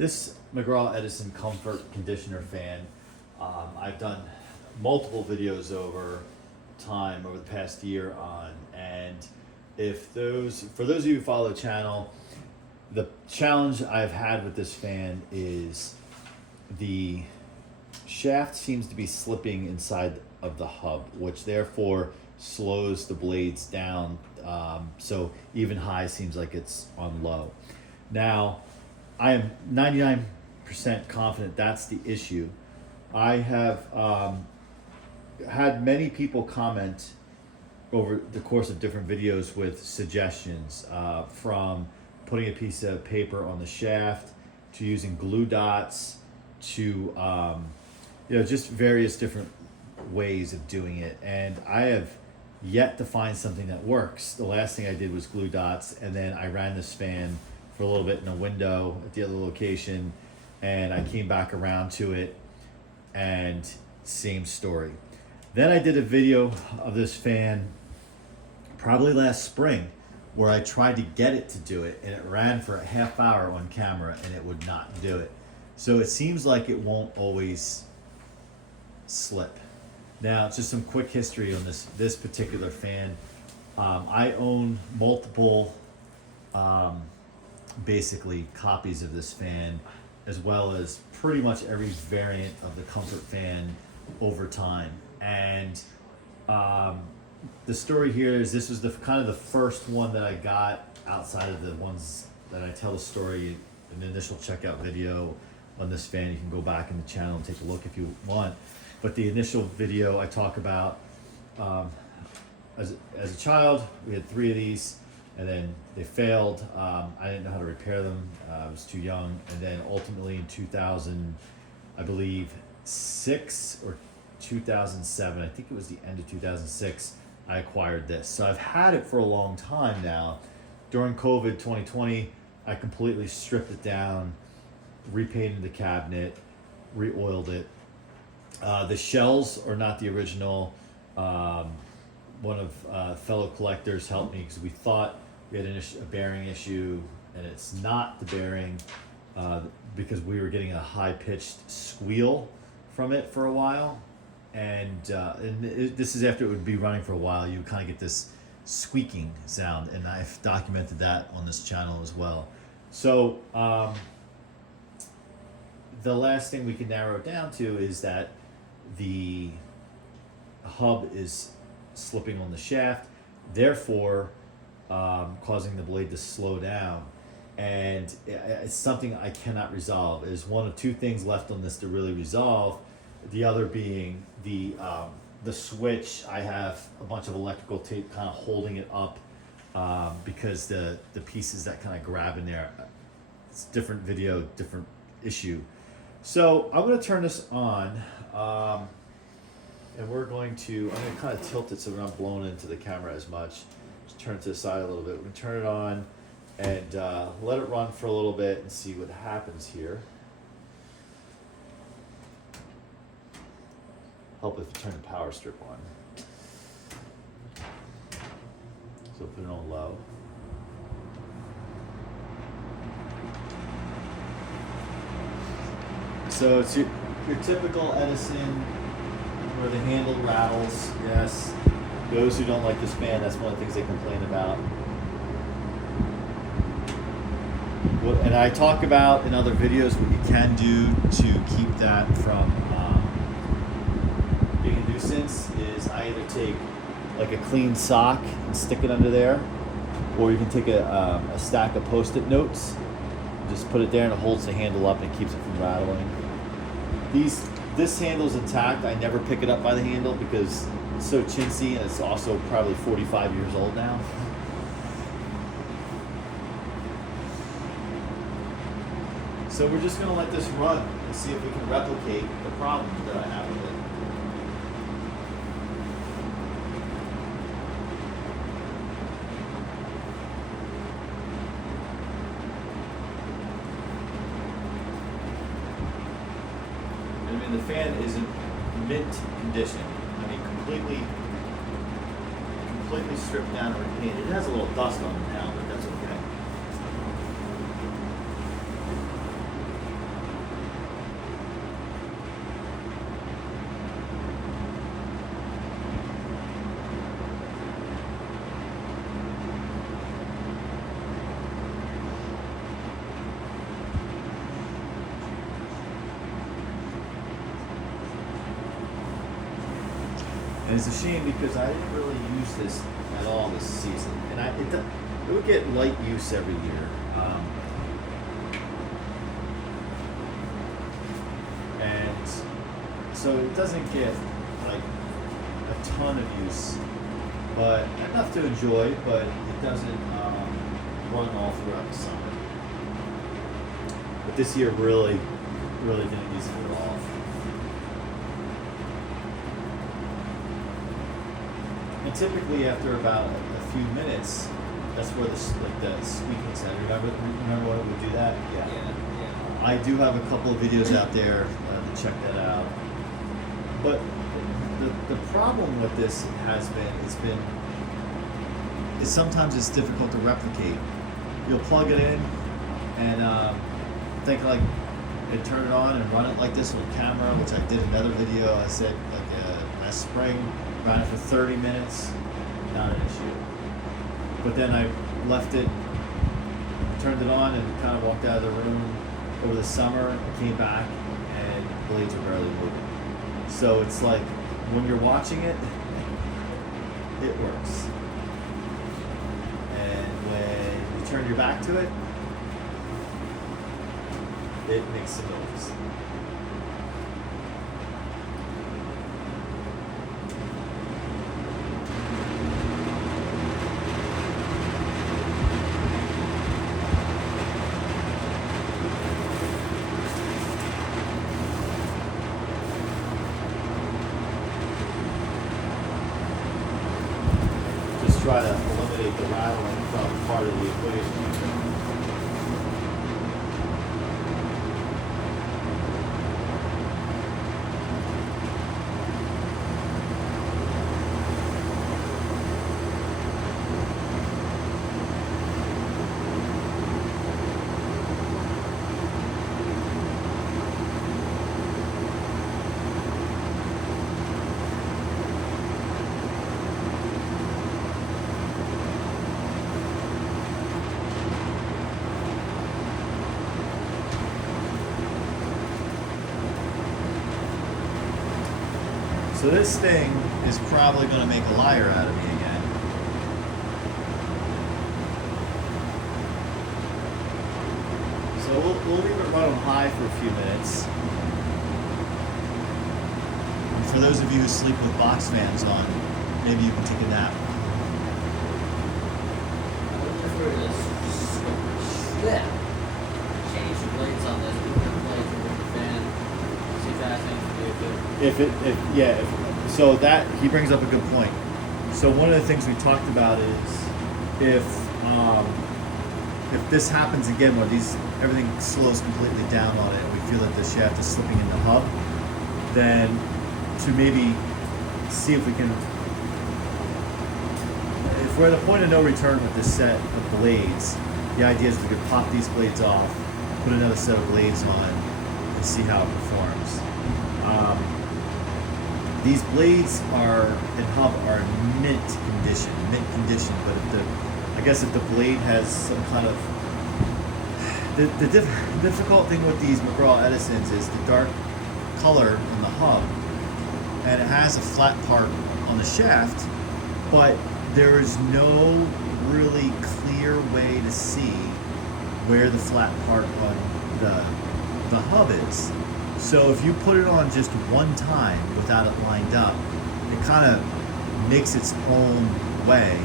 This McGraw Edison Comfort Conditioner fan, I've done multiple videos over time over the past year on, and for those of you who follow the channel, the challenge I've had with this fan is the shaft seems to be slipping inside of the hub, which therefore slows the blades down. So even high seems like it's on low. Now, I am 99% confident that's the issue. I have had many people comment over the course of different videos with suggestions, from putting a piece of paper on the shaft to using glue dots to just various different ways of doing it. And I have yet to find something that works. The last thing I did was glue dots, and then I ran this fan for a little bit in a window at the other location, and I came back around to it and same story. Then I did a video of this fan probably last spring where I tried to get it to do it, and it ran for a half hour on camera and it would not do it. So it seems like it won't always slip. Now, just some quick history on this particular fan. I own multiple basically copies of this fan, as well as pretty much every variant of the comfort fan over time. And the story here is this was the kind of the first one that I got outside of the ones that I tell the story in the initial checkout video on this fan. You can go back in the channel and take a look if you want. But the initial video I talk about, as a child, we had 3 of these, and then they failed. I didn't know how to repair them. I was too young. And then ultimately in 2000, I believe 6 or 2007, I think it was the end of 2006, I acquired this. So I've had it for a long time now. During COVID 2020, I completely stripped it down, repainted the cabinet, re-oiled it. The shells are not the original. One of fellow collectors helped me because we thought we had a bearing issue, and it's not the bearing, because we were getting a high-pitched squeal from it for a while. And this is after it would be running for a while. You would kind of get this squeaking sound, and I've documented that on this channel as well. So the last thing we can narrow it down to is that the hub is slipping on the shaft, therefore causing the blade to slow down. And it's something I cannot resolve. There's one of two things left on this to really resolve. The other being the switch. I have a bunch of electrical tape kind of holding it up, because the pieces that kind of grab in there, it's different video, different issue. So I'm going to turn this on, and I'm going to kind of tilt it so we're not blowing into the camera as much. Just turn it to the side a little bit. We're going to turn it on and let it run for a little bit and see what happens here. Help if you turn the power strip on. So put it on low. So it's your typical Edison where the handle rattles. Yes. Those who don't like this fan, that's one of the things they complain about. And I talk about in other videos what you can do to keep that from being a nuisance is I either take like a clean sock and stick it under there, or you can take a stack of Post-it notes, just put it there, and it holds the handle up and it keeps it from rattling. This handle's intact. I never pick it up by the handle because it's so chintzy, and it's also probably 45 years old now. So we're just going to let this run and see if we can replicate the problem that I have with it. The fan is in mint condition. I mean, completely stripped down and repainted. It has a little dust on it now, but that's okay. And it's a shame because I didn't really use this at all this season, and it would get light use every year. And so it doesn't get like a ton of use, but enough to enjoy, but it doesn't run all throughout the summer. But this year really didn't use it at all. And typically after about a few minutes, that's where the squeaking sound. Remember when it would do that? Yeah. I do have a couple of videos out there to check that out. But the problem with this is sometimes it's difficult to replicate. You'll plug it in and think like and turn it on and run it like this with a camera, which I did another video. I said like last spring, ran it for 30 minutes, not an issue. But then I left it, turned it on, and kind of walked out of the room over the summer. I came back, and blades are barely moving. So it's like when you're watching it, it works. And when you turn your back to it, it makes some noise. Just try to eliminate the rattling from part of the equation. So this thing is probably going to make a liar out of me again. So we'll leave it run on high for a few minutes. And for those of you who sleep with box fans on, maybe you can take a nap. Change the blades on this, move the blades with the fan, see if that has anything to do with it. So that he brings up a good point. So one of the things we talked about is if this happens again, where everything slows completely down on it, and we feel that the shaft is slipping in the hub, then to maybe see if we can, if we're at a point of no return with this set of blades, the idea is we could pop these blades off, put another set of blades on, and see how it performs. These blades and hub are mint condition, but I guess if the blade has some kind of, the difficult thing with these McGraw Edisons is the dark color in the hub, and it has a flat part on the shaft, but there is no really clear way to see where the flat part on the hub is. So if you put it on just one time without it lined up, it kind of makes its own way,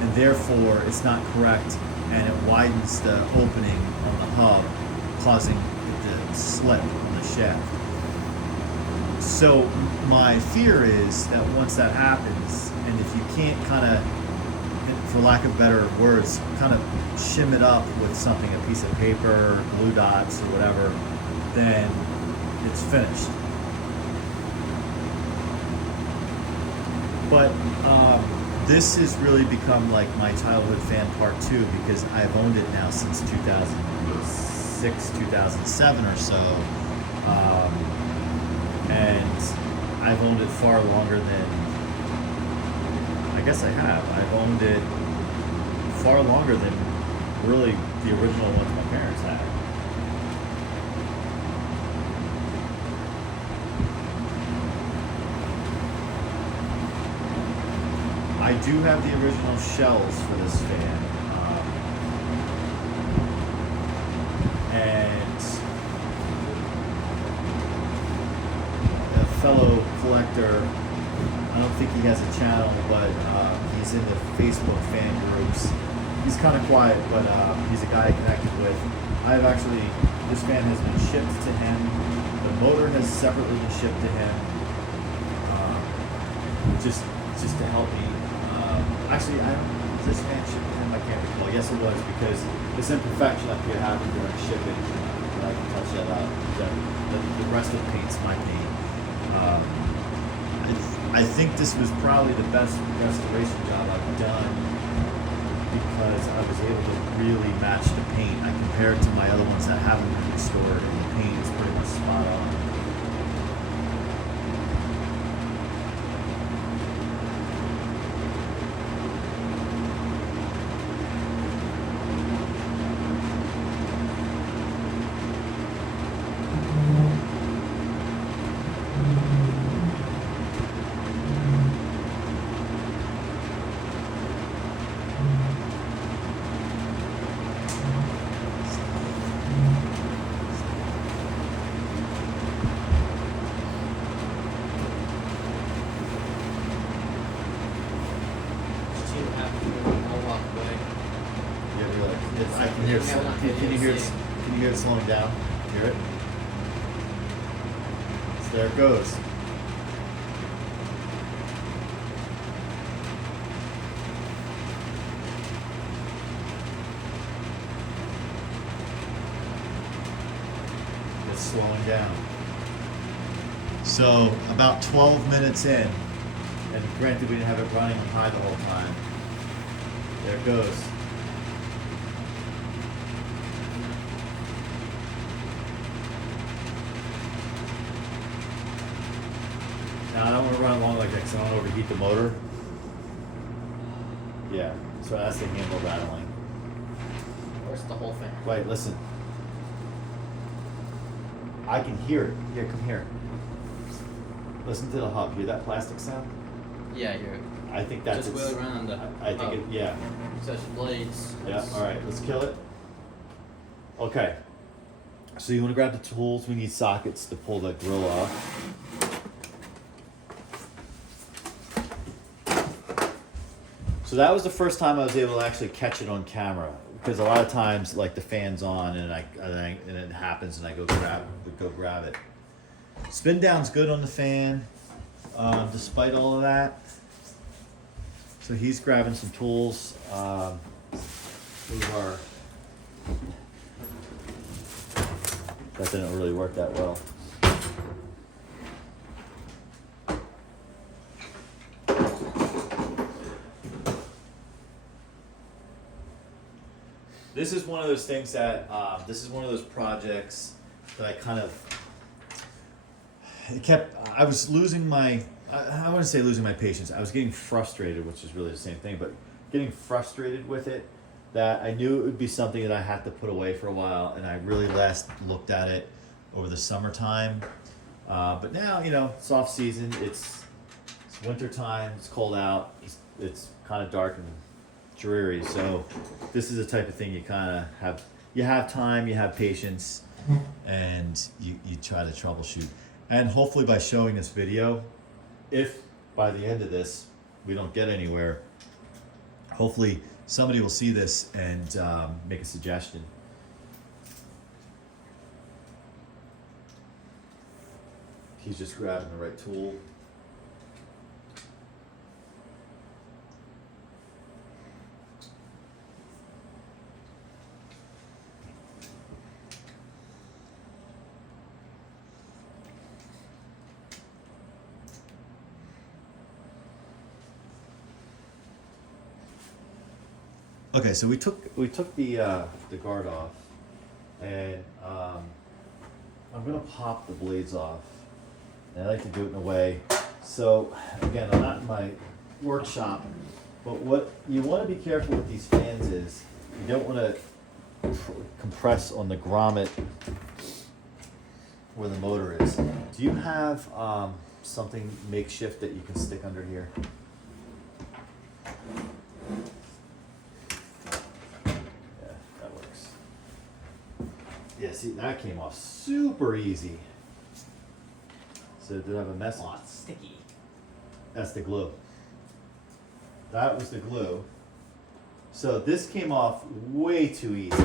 and therefore it's not correct, and it widens the opening on the hub, causing it to slip on the shaft. So my fear is that once that happens, and if you can't kind of, for lack of better words, kind of shim it up with something, a piece of paper, glue dots, or whatever, then it's finished. But this has really become like my childhood fan part 2, because I've owned it now since 2006, 2007 or so. And I've owned it far longer than, I guess I have. I've owned it far longer than really the original ones my parents had. do have the original shells for this fan. And a fellow collector, I don't think he has a channel, but he's in the Facebook fan groups. He's kind of quiet, but he's a guy I connected with. This fan has been shipped to him. The motor has separately been shipped to him, just to help me. Actually, was this fan shipped to him? I can't recall. Yes, it was, because this imperfection up here happened during shipping. I can touch that out. The rest of the paint's my paint. I think this was probably the best restoration job I've done, because I was able to really match the paint. I compared to my other ones that haven't been restored, and the paint is pretty much spot on. I can hear it. Can you hear it? Can you hear it slowing down? Hear it? So there it goes. It's slowing down. So about 12 minutes in, and granted we didn't have it running on high the whole time. There it goes. Now I don't want to run along like that because I don't want to overheat the motor. Yeah, so that's the handle rattling. Where's the whole thing? Wait, listen. I can hear it. Here, come here. Listen to the hub. Hear that plastic sound? Yeah, I hear it. I think that's just wheel around the I think it, yeah. Such blades. Yeah, alright, let's kill it. Okay. So you want to grab the tools. We need sockets to pull the grill off. So that was the first time I was able to actually catch it on camera, because a lot of times, like, the fan's on and and it happens and I go grab it. Spin down's good on the fan, despite all of that. So he's grabbing some tools. That didn't really work that well. This is one of those things that, this is one of those projects that I kind of, I was losing my, I wouldn't say losing my patience. I was getting frustrated, which is really the same thing, but getting frustrated with it, that I knew it would be something that I had to put away for a while, and I really last looked at it over the summertime. But now, you know, it's off season, it's winter time, it's cold out, it's kind of dark and dreary, so this is the type of thing you kind of have time, you have patience, and you try to troubleshoot. And hopefully by showing this video, if by the end of this we don't get anywhere, hopefully somebody will see this and make a suggestion. He's just grabbing the right tool. Okay, so we took the guard off, and I'm gonna pop the blades off, and I like to do it in a way. So again, I'm not in my workshop, but what you want to be careful with these fans is you don't want to compress on the grommet where the motor is. Do you have something makeshift that you can stick under here? Yeah, see, that came off super easy. So did I have a message? Oh, it's sticky. That's the glue. That was the glue. So this came off way too easy.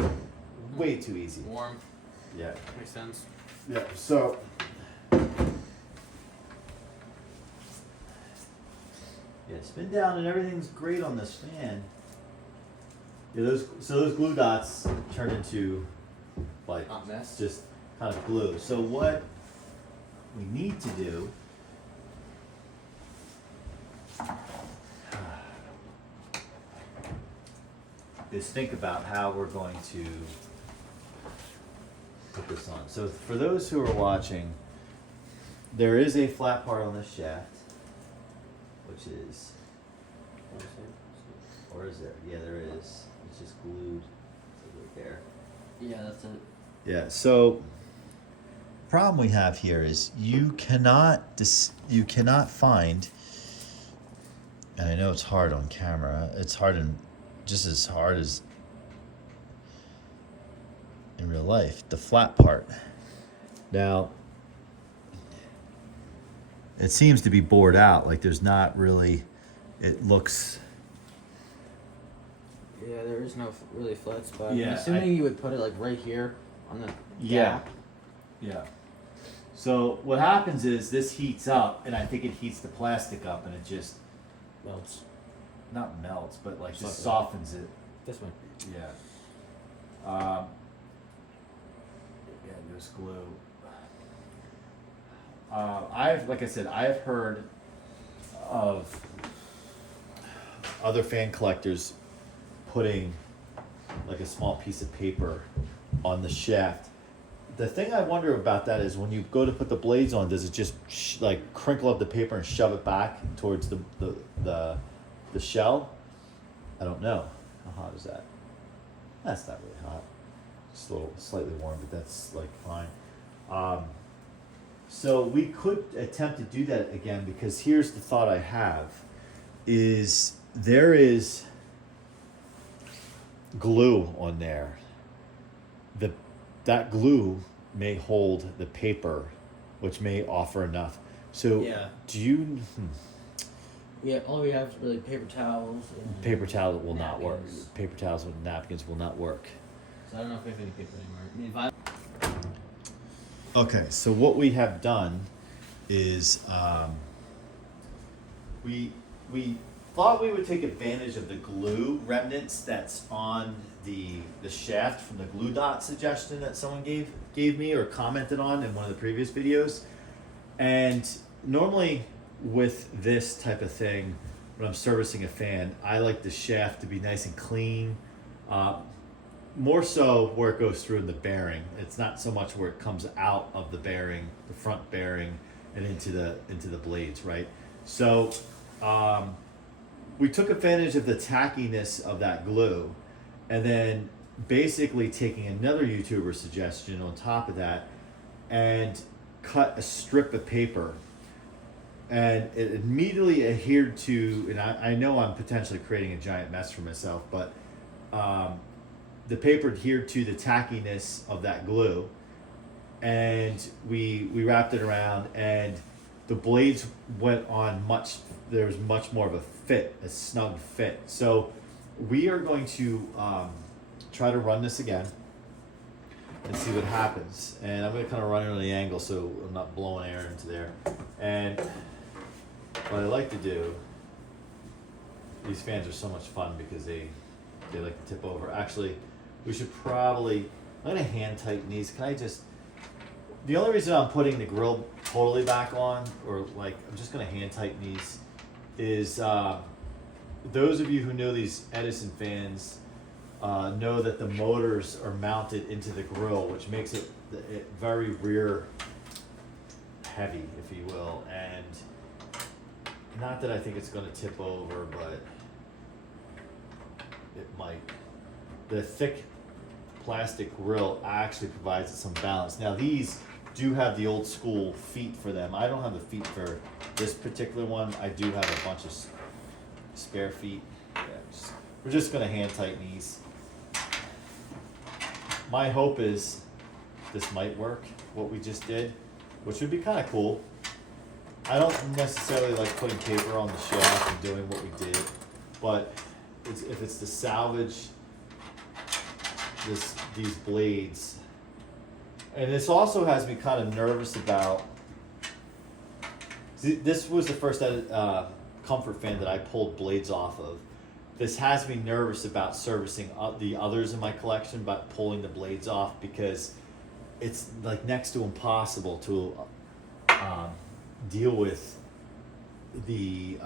Way too easy. Warm. Yeah. Makes sense. Yeah, so yeah, spin down and everything's great on this fan. Yeah, those glue dots turn into like Hot mess. just kind of glue. So what we need to do is think about how we're going to put this on. So for those who are watching, there is a flat part on this shaft, which is, or is there? Yeah, there is. It's just glued right there. Yeah, that's it. Yeah, so problem we have here is you cannot find, and I know it's hard on camera, it's hard and just as hard as in real life, the flat part. Now, it seems to be bored out, like there's not really, it looks. Yeah, there is no really flat spot. Yeah, I'm assuming you would put it like right here on the Yeah. gap. Yeah. So what happens is this heats up, and I think it heats the plastic up, and it just Melts. not melts, but like just Softens. softens it. This one. Yeah. Yeah, there's glue. Like I said, I've heard of other fan collectors putting like a small piece of paper on the shaft. The thing I wonder about that is when you go to put the blades on, does it just like crinkle up the paper and shove it back towards the shell? I don't know. How hot is that? That's not really hot. Just a little slightly warm, but that's like fine. So we could attempt to do that again, because here's the thought I have is there is glue on there. That glue may hold the paper, which may offer enough. So Yeah. do you Yeah, all we have is really paper towels. And paper towels will not work. napkins. Paper towels with napkins will not work. So I don't know if we have any paper anymore. I mean, Okay, so what we have done is we thought we would take advantage of the glue remnants that's on the shaft from the glue dot suggestion that someone gave me or commented on in one of the previous videos. And normally with this type of thing, when I'm servicing a fan, I like the shaft to be nice and clean. More so where it goes through in the bearing. It's not so much where it comes out of the bearing, the front bearing, and into the blades, right? So we took advantage of the tackiness of that glue, and then basically taking another YouTuber suggestion on top of that, and cut a strip of paper, and it immediately adhered to. And I know I'm potentially creating a giant mess for myself, but. The paper adhered to the tackiness of that glue, and we wrapped it around, and the blades went on there was much more of a snug fit. So we are going to try to run this again and see what happens. And I'm going to kind of run it on the angle so I'm not blowing air into there. And what I like to do, these fans are so much fun because they like to tip over. Actually, we should probably, I'm gonna hand tighten these. Can I just, the only reason I'm putting the grill totally back on, or like, I'm just gonna hand tighten these, is those of you who know these Edison fans know that the motors are mounted into the grill, which makes it very rear heavy, if you will. And not that I think it's gonna tip over, but it might. The thick plastic grill actually provides it some balance. Now these do have the old school feet for them. I don't have the feet for this particular one. I do have a bunch of spare feet. Yeah, we're just gonna hand tighten these. My hope is this might work, what we just did, which would be kind of cool. I don't necessarily like putting paper on the shaft and doing what we did, but if it's to salvage these blades, and this also has me kind of nervous about. See, this was the first comfort fan that I pulled blades off of. This has me nervous about servicing the others in my collection, but pulling the blades off, because it's like next to impossible to deal with the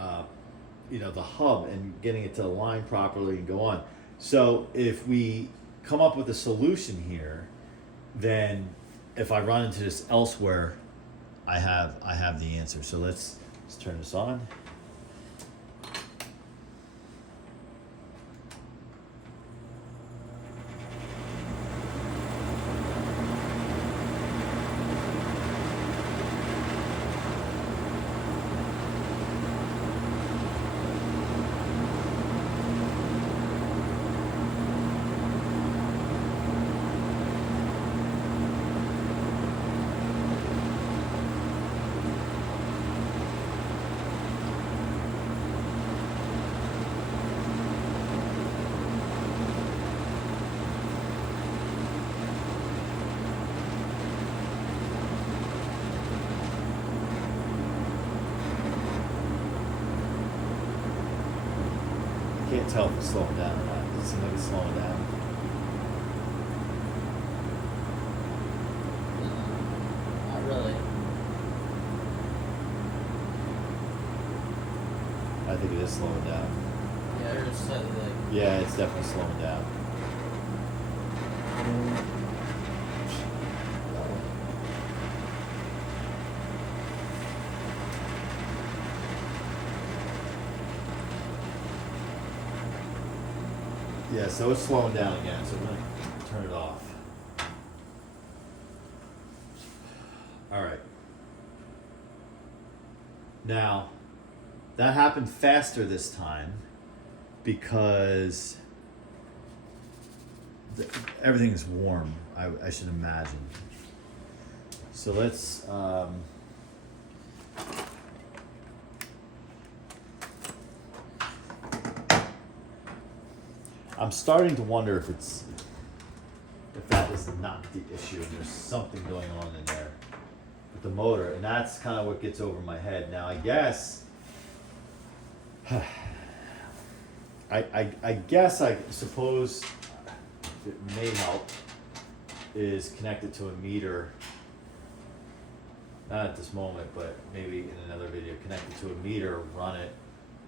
the hub and getting it to align properly and go on. So if we come up with a solution here, then if I run into this elsewhere, I have the answer. So let's turn this on. Can't tell if it's slowing down or not. It seems like it's slowing down. Not really. I think it is slowing down. Yeah, there's slightly like. Yeah, it's definitely slowing down. Yeah, so it's slowing down again, so I'm gonna turn it off. All right. Now, that happened faster this time because everything is warm, I should imagine. So let's, I'm starting to wonder if that is not the issue and there's something going on in there with the motor, and that's kind of what gets over my head. Now I guess I suppose it may help is connected to a meter, not at this moment, but maybe in another video, connected to a meter, run it,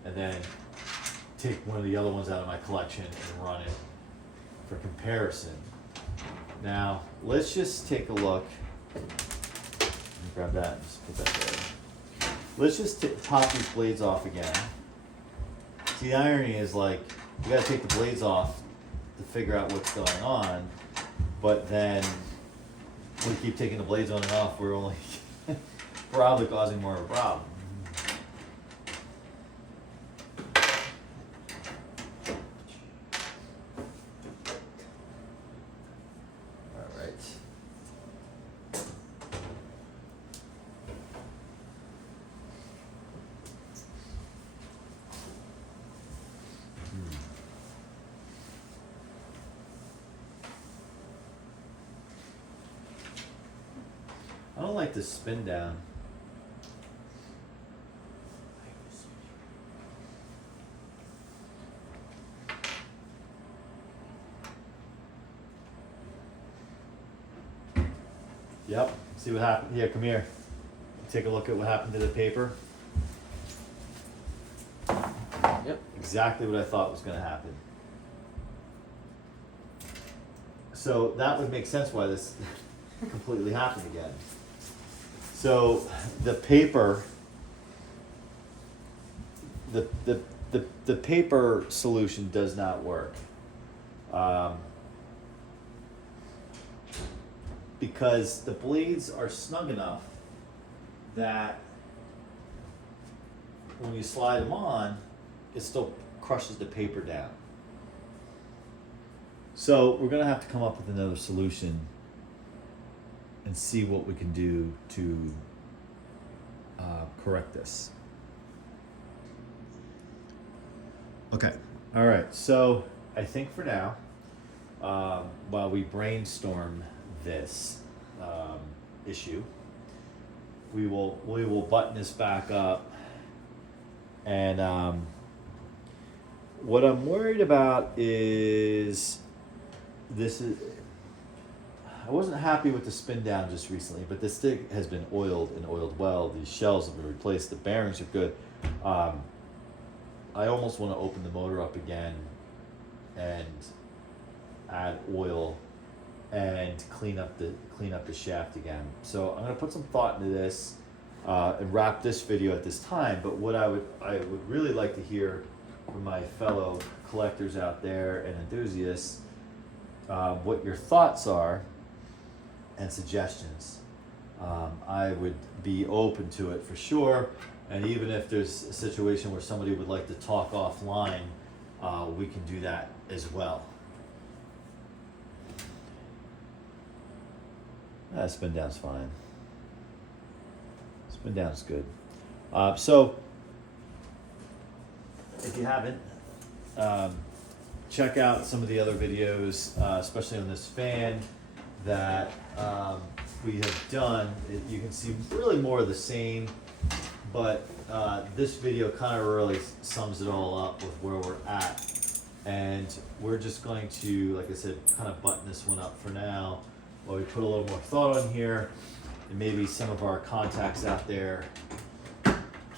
and then take one of the other ones out of my collection and run it for comparison. Now, let's just take a look. Let me grab that and just put that there. Let's just pop these blades off again. See, the irony is, like, we gotta take the blades off to figure out what's going on, but then we keep taking the blades on and off, we're only probably causing more of a problem. I don't like this spin down. Yep, see what happened. Here, come here. Take a look at what happened to the paper. Yep. Exactly what I thought was gonna happen. So that would make sense why this completely happened again. So the paper, the paper solution does not work, because the blades are snug enough that when you slide them on, it still crushes the paper down. So we're gonna have to come up with another solution and see what we can do to correct this. Okay, all right, so I think for now, while we brainstorm this issue, we will button this back up. And what I'm worried about is I wasn't happy with the spin down just recently, but this thing has been oiled and oiled well. These shells have been replaced. The bearings are good. I almost want to open the motor up again and add oil and clean up the shaft again. So I'm going to put some thought into this and wrap this video at this time. But what I would really like to hear from my fellow collectors out there and enthusiasts, what your thoughts are and suggestions. I would be open to it for sure. And even if there's a situation where somebody would like to talk offline, we can do that as well. Spin down's fine. Spin down's good. So, if you haven't, check out some of the other videos, especially on this fan that we have done. You can see really more of the same, but this video kind of really sums it all up with where we're at. And we're just going to, like I said, kind of button this one up for now while we put a little more thought on here, and maybe some of our contacts out there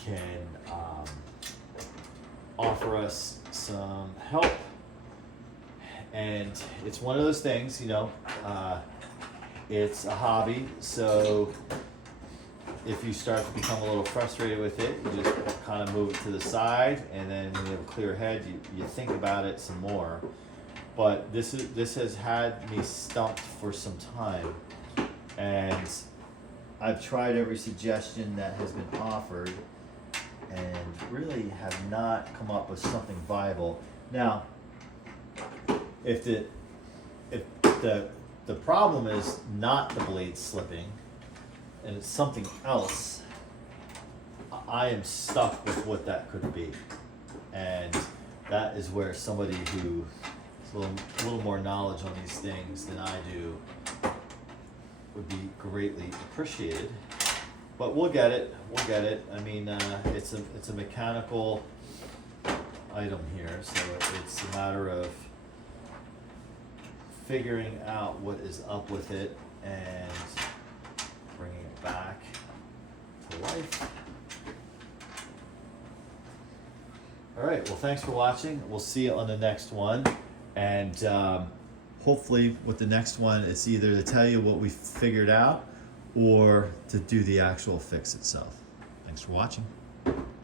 can offer us some help. And it's one of those things, you know, it's a hobby, so if you start to become a little frustrated with it, you just kind of move it to the side, and then when you have a clear head, you think about it some more. But this has had me stumped for some time, and I've tried every suggestion that has been offered and really have not come up with something viable. Now, if the problem is not the blade slipping and it's something else, I am stuck with what that could be. And that is where somebody who has a little more knowledge on these things than I do would be greatly appreciated. But we'll get it. I mean, it's a mechanical item here, so it's a matter of figuring out what is up with it and bringing it back to life. All right, well, thanks for watching. We'll see you on the next one. And hopefully with the next one, it's either to tell you what we figured out or to do the actual fix itself. Thanks for watching.